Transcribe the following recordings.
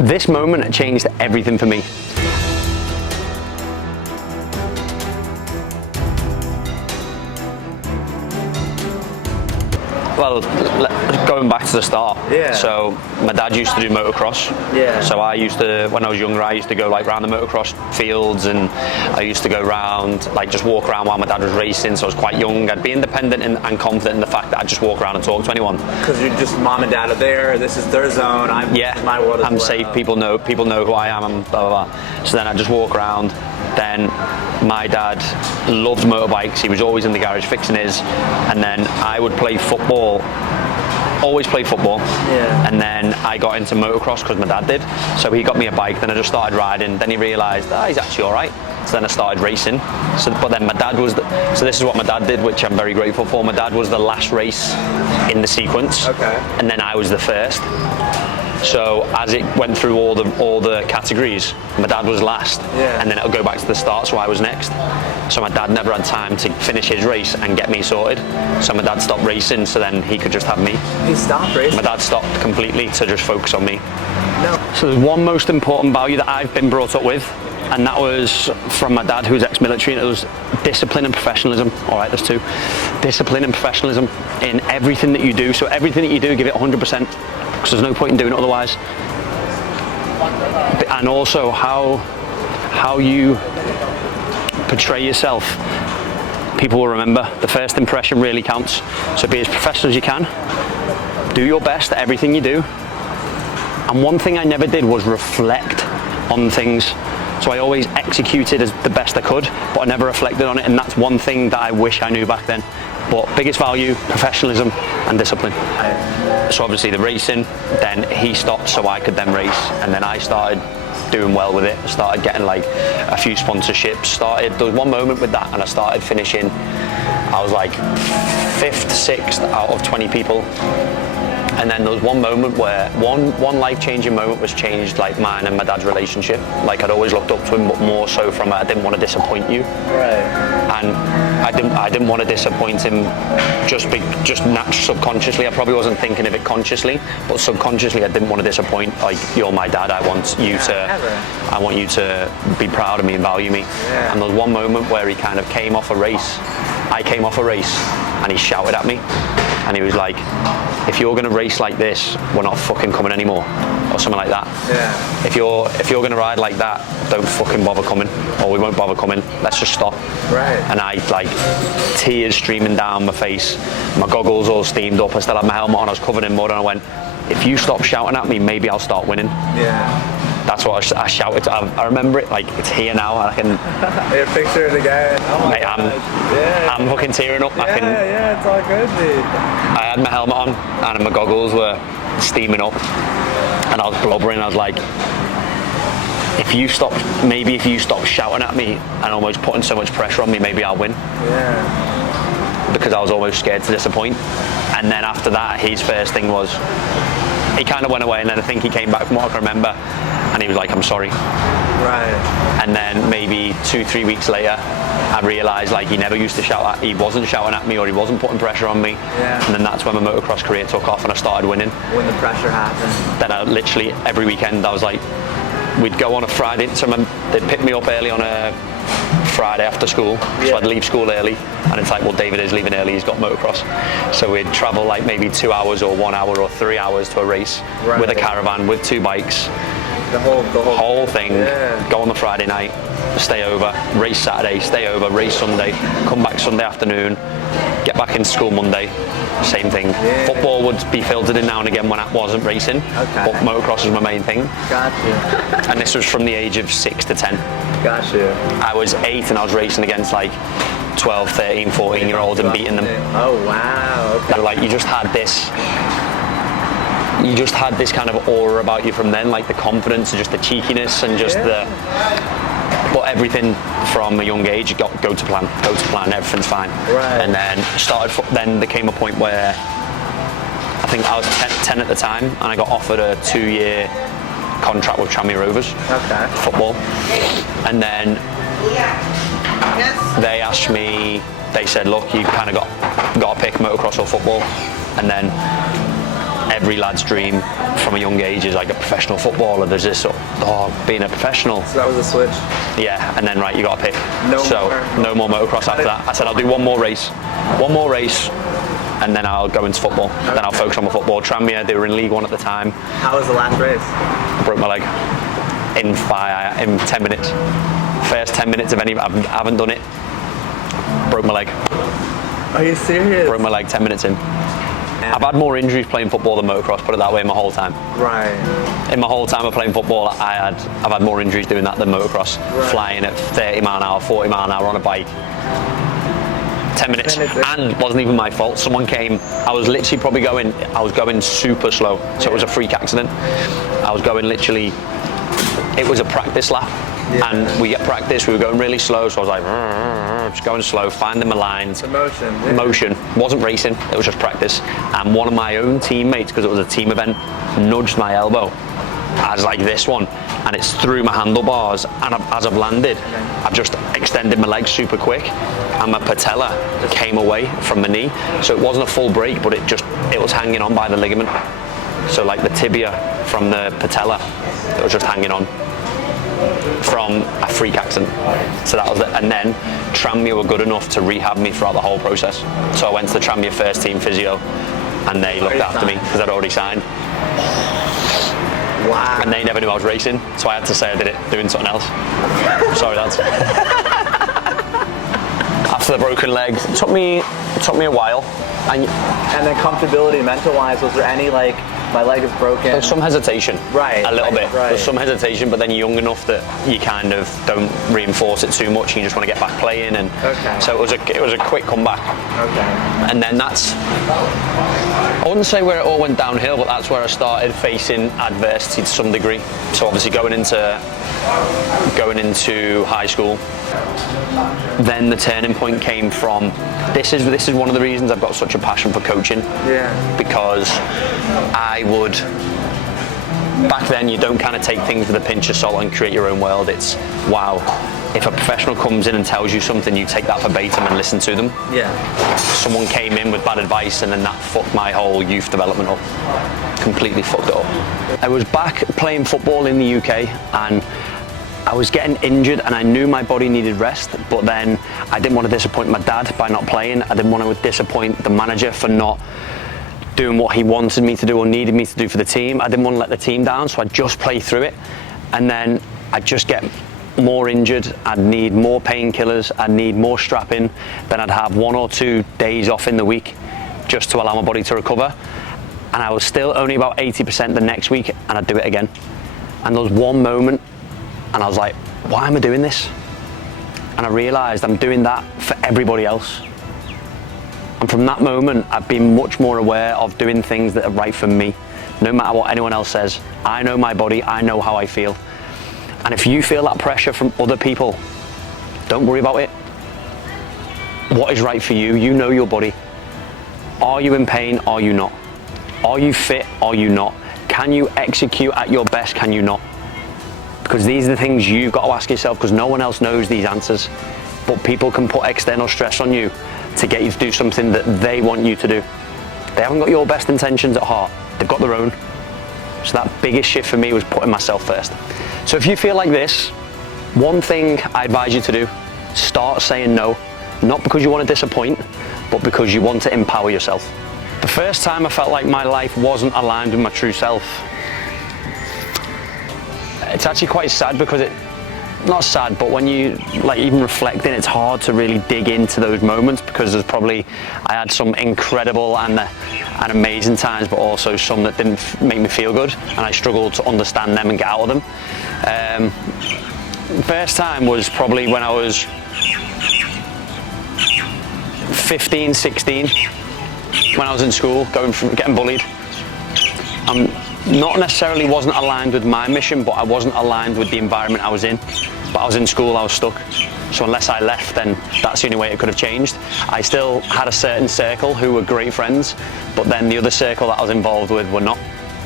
This moment changed everything for me. Well, going back to the start. Yeah. So my dad used to do motocross. Yeah. So I used to, when I was younger, I used to go like round the motocross fields, and I used to go round, like just walk around while my dad was racing. So I was quite young. I'd be independent and confident in the fact that I'd just walk around and talk to anyone. Because you're just mom and dad are there. This is their zone. My world. I'm safe. People know who I am, and blah blah blah. So then I just walk around. Then my dad loved motorbikes. He was always in the garage fixing his, and then I would play football. Always play football. Yeah. And then I got into motocross because my dad did. So he got me a bike. Then I just started riding. Then he realised he's actually all right. So then I started racing. But then my dad was. So this is what my dad did, which I'm very grateful for. My dad was the last race in the sequence. Okay. And then I was the first. So as it went through all the categories, my dad was last, and then it'll go back to the start, so I was next. So my dad never had time to finish his race and get me sorted. So my dad stopped racing, so then he could just have me. He stopped racing? My dad stopped completely to just focus on me. No. So there's one most important value that I've been brought up with, and that was from my dad, who was ex-military, and it was discipline and professionalism. All right, there's two. Discipline and professionalism in everything that you do. So everything that you do, give it 100%. Because there's no point in doing it otherwise. And also how you portray yourself, people will remember. The first impression really counts. So be as professional as you can. Do your best at everything you do. And one thing I never did was reflect on things. So I always executed as the best I could, but I never reflected on it. And that's one thing that I wish I knew back then. But biggest value, professionalism and discipline. So obviously the racing, then he stopped so I could then race, and then I started doing well with it. I started getting like a few sponsorships. There was one moment with that, and I started finishing, I was like 5th, 6th out of 20 people. And then there was one moment where one life-changing moment was changed, like mine and my dad's relationship. Like I'd always looked up to him, but more so from I didn't want to disappoint you. Right. And I didn't want to disappoint him just subconsciously. I probably wasn't thinking of it consciously, but subconsciously I didn't want to disappoint. Like, you're my dad. I want you to be proud of me and value me. Yeah. And there was one moment where he kind of came off a race. I came off a race, and he shouted at me, and he was like, "If you're going to race like this, we're not fucking coming anymore," or something like that. Yeah. If you're going to ride like that, don't fucking bother coming, or we won't bother coming. Let's just stop. Right. And I, like, tears streaming down my face, my goggles all steamed up. I still had my helmet on. I was covered in mud, and I went, "If you stop shouting at me, maybe I'll start winning." Yeah. That's what I shouted. I remember it like it's here now. I can. Your picture of the guy. Oh my Mate, God. I'm fucking tearing up. Yeah, it's all good, dude. I had my helmet on, and my goggles were steaming up, and I was blubbering. I was like, if you stop shouting at me and almost putting so much pressure on me, maybe I'll win. Yeah. Because I was almost scared to disappoint. And then after that, his first thing was, he kind of went away, and then I think he came back from what I can remember, and he was like, "I'm sorry." Right. And then maybe 2-3 weeks later, I realised like he never used to shout at, he wasn't shouting at me, or he wasn't putting pressure on me. Yeah. And then that's when my motocross career took off, and I started winning. When the pressure happened. Then I literally every weekend I was like, we'd go on a Friday, so they'd pick me up early on a Friday after school, so I'd leave school early, and it's like, well, David is leaving early, he's got motocross. So we'd travel like maybe 2 hours or 1 hour or 3 hours to a race with a caravan, with 2 bikes. The whole thing. Yeah. Go on the Friday night, stay over, race Saturday, stay over, race Sunday, come back Sunday afternoon, get back into school Monday, same thing. Yeah. Football would be filtered in now and again when I wasn't racing, Okay. but motocross was my main thing. Gotcha. And this was from the age of 6 to 10. Gotcha. I was 8 and I was racing against like 12, 13, 14-year-olds and beating them. Oh wow. Okay. Like you just had this kind of aura about you from then, like the confidence and just the cheekiness and just but everything from a young age, go to plan, everything's fine. Right. And then there came a point where I think I was 10 at the time, and I got offered a 2-year contract with Tranmere Rovers, football. And then they asked me, they said, look, you kind of got to pick motocross or football. And then every lad's dream from a young age is like a professional footballer. There's this being a professional. So that was a switch. Yeah, and then right, you got to pick. No more motocross after that. I said I'll do one more race, and then I'll go into football. Okay. Then I'll focus on my football. Tranmere, they were in League One at the time. How was the last race? I broke my leg in 10 minutes. First 10 minutes of any, I haven't done it. Broke my leg. Are you serious? Broke my leg 10 minutes in. I've had more injuries playing football than motocross, put it that way, my whole time. Right. In my whole time of playing football, I've had more injuries doing that than motocross. Right. Flying at 30 mile an hour, 40 mile an hour on a bike. 10 minutes, and it wasn't even my fault. Someone came, I was literally I was going super slow, so it was a freak accident. I was going literally, it was a practice lap, and we at practice, we were going really slow, so I was like, just going slow, finding my lines. The motion. Yeah. Motion. Wasn't racing, it was just practice. And one of my own teammates, because it was a team event, nudged my elbow as like this one, and it's through my handlebars, and as I've landed, I've just extended my legs super quick, and my patella came away from my knee, so it wasn't a full break, but it was hanging on by the ligament. So like the tibia from the patella, it was just hanging on from a freak accident. So that was it. And then Tranmere were good enough to rehab me throughout the whole process. So I went to the Tranmere first team physio, and they looked after me because I'd already signed. Wow. And they never knew I was racing, so I had to say I did it doing something else. Sorry, lads. After the broken leg, it took me a while. And then comfortability mental-wise, was there any like, my leg is broken? There's some hesitation. Right. A little bit. Right. There's some hesitation, but then you're young enough that you kind of don't reinforce it too much. You just want to get back playing, and so it was a quick comeback. Okay. And then I wouldn't say where it all went downhill, but that's where I started facing adversity to some degree. So obviously going into high school, then the turning point came from, this is one of the reasons I've got such a passion for coaching. Yeah. Because back then you don't kind of take things with a pinch of salt and create your own world. It's, wow, if a professional comes in and tells you something, you take that verbatim and listen to them. Yeah. Someone came in with bad advice, and then that fucked my whole youth development up. Completely fucked it up. I was back playing football in the UK, and I was getting injured, and I knew my body needed rest, but then I didn't want to disappoint my dad by not playing. I didn't want to disappoint the manager for not doing what he wanted me to do or needed me to do for the team. I didn't want to let the team down, so I'd just play through it, and then I'd just get more injured. I'd need more painkillers, I'd need more strapping, then I'd have 1 or 2 days off in the week just to allow my body to recover, and I was still only about 80% the next week, and I'd do it again. And there was one moment, and I was like, why am I doing this? And I realised I'm doing that for everybody else. And from that moment, I've been much more aware of doing things that are right for me. No matter what anyone else says, I know my body, I know how I feel. And if you feel that pressure from other people, don't worry about it. What is right for you? You know your body. Are you in pain? Are you not? Are you fit? Are you not? Can you execute at your best? Can you not? Because these are the things you've got to ask yourself, because no one else knows these answers. But people can put external stress on you to get you to do something that they want you to do. They haven't got your best intentions at heart. They've got their own. So that biggest shift for me was putting myself first. So if you feel like this, one thing I advise you to do, start saying no. Not because you want to disappoint, but because you want to empower yourself. The first time I felt like my life wasn't aligned with my true self, it's actually quite sad, because not sad, but when you even reflecting, it's hard to really dig into those moments, because I had some incredible and amazing times, but also some that didn't make me feel good, and I struggled to understand them and get out of them. First time was probably when I was 15, 16, when I was in school, getting bullied. Not necessarily wasn't aligned with my mission, but I wasn't aligned with the environment I was in. But I was in school, I was stuck. So unless I left, then that's the only way it could have changed. I still had a certain circle who were great friends, but then the other circle that I was involved with were not.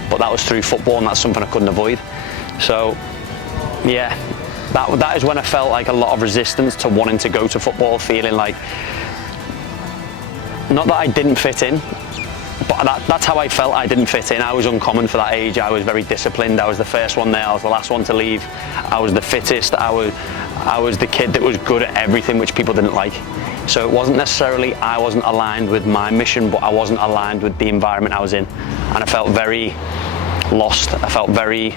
But that was through football, and that's something I couldn't avoid. So yeah, that is when I felt like a lot of resistance to wanting to go to football, feeling like, not that I didn't fit in, but that's how I felt. I didn't fit in. I was uncommon for that age. I was very disciplined. I was the first one there. I was the last one to leave. I was the fittest. I was the kid that was good at everything, which people didn't like. So it wasn't necessarily I wasn't aligned with my mission, but I wasn't aligned with the environment I was in. And I felt very lost. I felt very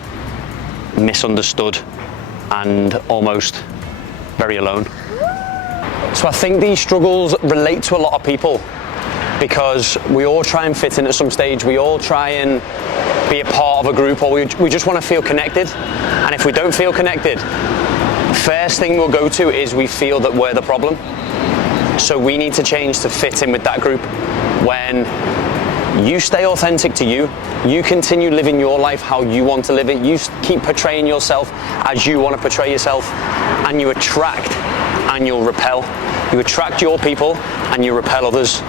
misunderstood and almost very alone. So I think these struggles relate to a lot of people, because we all try and fit in at some stage. We all try and be a part of a group, or we just want to feel connected. And if we don't feel connected, first thing we'll go to is we feel that we're the problem. So we need to change to fit in with that group. When you stay authentic to you, you continue living your life how you want to live it, you keep portraying yourself as you want to portray yourself, and you attract and you'll repel. You attract your people and you repel others.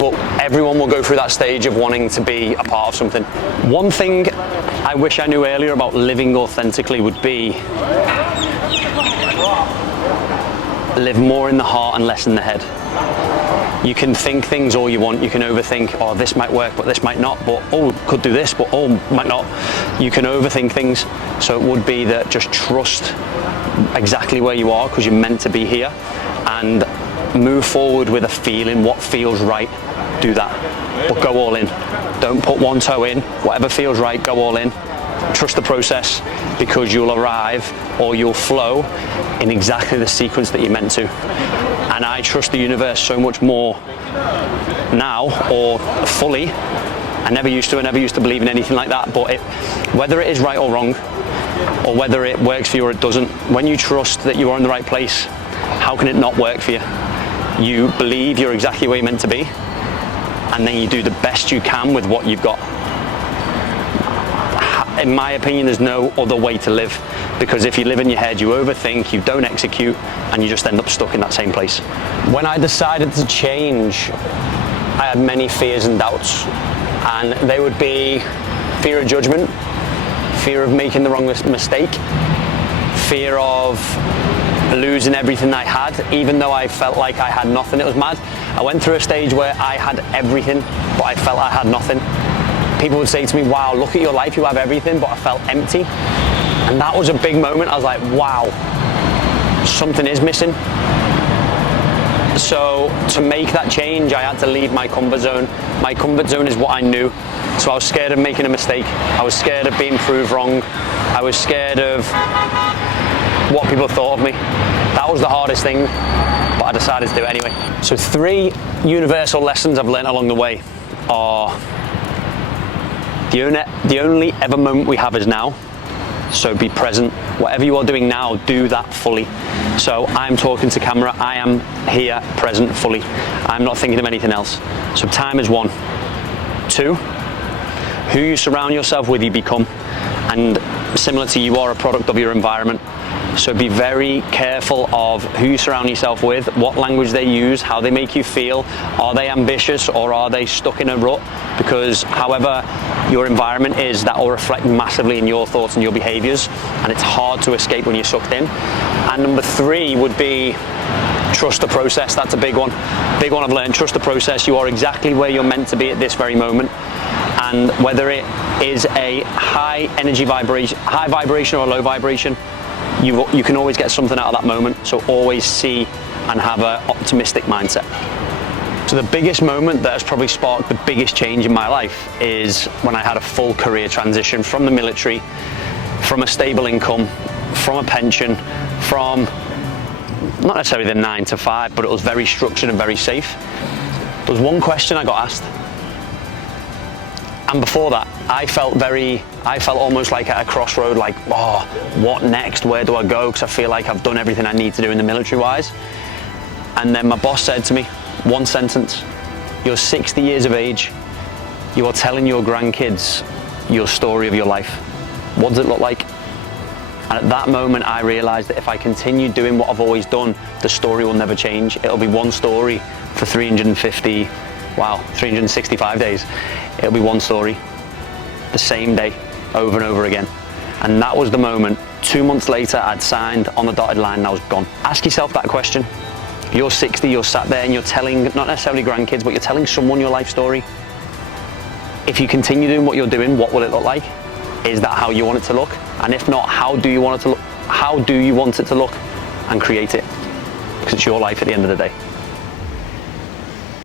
But everyone will go through that stage of wanting to be a part of something. One thing I wish I knew earlier about living authentically would be live more in the heart and less in the head. You can think things all you want. You can overthink, oh, this might work, but this might not, but oh, could do this, but oh, might not. You can overthink things. So it would be that just trust exactly where you are, because you're meant to be here, and move forward with a feeling, what feels right, do that, but go all in. Don't put one toe in, whatever feels right, go all in. Trust the process, because you'll arrive, or you'll flow in exactly the sequence that you're meant to. And I trust the universe so much more now, or fully. I never used to believe in anything like that, but whether it is right or wrong, or whether it works for you or it doesn't, when you trust that you are in the right place, how can it not work for you? You believe you're exactly where you're meant to be, and then you do the best you can with what you've got. In my opinion, there's no other way to live, because if you live in your head, you overthink, you don't execute, and you just end up stuck in that same place. When I decided to change, I had many fears and doubts, and they would be fear of judgment, fear of making the wrong mistake, fear of losing everything I had, even though I felt like I had nothing. It was mad. I went through a stage where I had everything, but I felt I had nothing. People would say to me, wow, look at your life, you have everything, but I felt empty. And that was a big moment. I was like, wow, something is missing. So to make that change, I had to leave my comfort zone. My comfort zone is what I knew. So I was scared of making a mistake. I was scared of being proved wrong. I was scared of what people thought of me. That was the hardest thing, but I decided to do it anyway. So 3 universal lessons I've learned along the way are the only ever moment we have is now. So be present. Whatever you are doing now, do that fully. So I'm talking to camera, I am here, present, fully. I'm not thinking of anything else. So time is 1. 2, who you surround yourself with, you become. And similar to you are a product of your environment. So be very careful of who you surround yourself with, what language they use, how they make you feel. Are they ambitious or are they stuck in a rut? Because however your environment is, that will reflect massively in your thoughts and your behaviors, and it's hard to escape when you're sucked in. And number 3 would be trust the process. That's a big one. Big one I've learned, trust the process. You are exactly where you're meant to be at this very moment. And whether it is a high energy vibration, high vibration or a low vibration, you can always get something out of that moment. So always see and have an optimistic mindset. So the biggest moment that has probably sparked the biggest change in my life is when I had a full career transition from the military, from a stable income, from a pension, from not necessarily the 9 to 5, but it was very structured and very safe. There was one question I got asked. And before that, I felt almost like at a crossroad, like, oh, what next? Where do I go? Because I feel like I've done everything I need to do in the military-wise. And then my boss said to me, one sentence, you're 60 years of age, you are telling your grandkids your story of your life. What does it look like? And at that moment, I realized that if I continue doing what I've always done, the story will never change. It'll be one story for 365 days. It'll be one story, the same day, over and over again. And that was the moment. 2 months later, I'd signed on the dotted line and I was gone. Ask yourself that question. You're 60, you're sat there and you're telling, not necessarily grandkids, but you're telling someone your life story. if you continue doing what you're doing, what will it look like? Is that how you want it to look? And if not, how do you want it to look? How do you want it to look? And create it, because it's your life at the end of the day.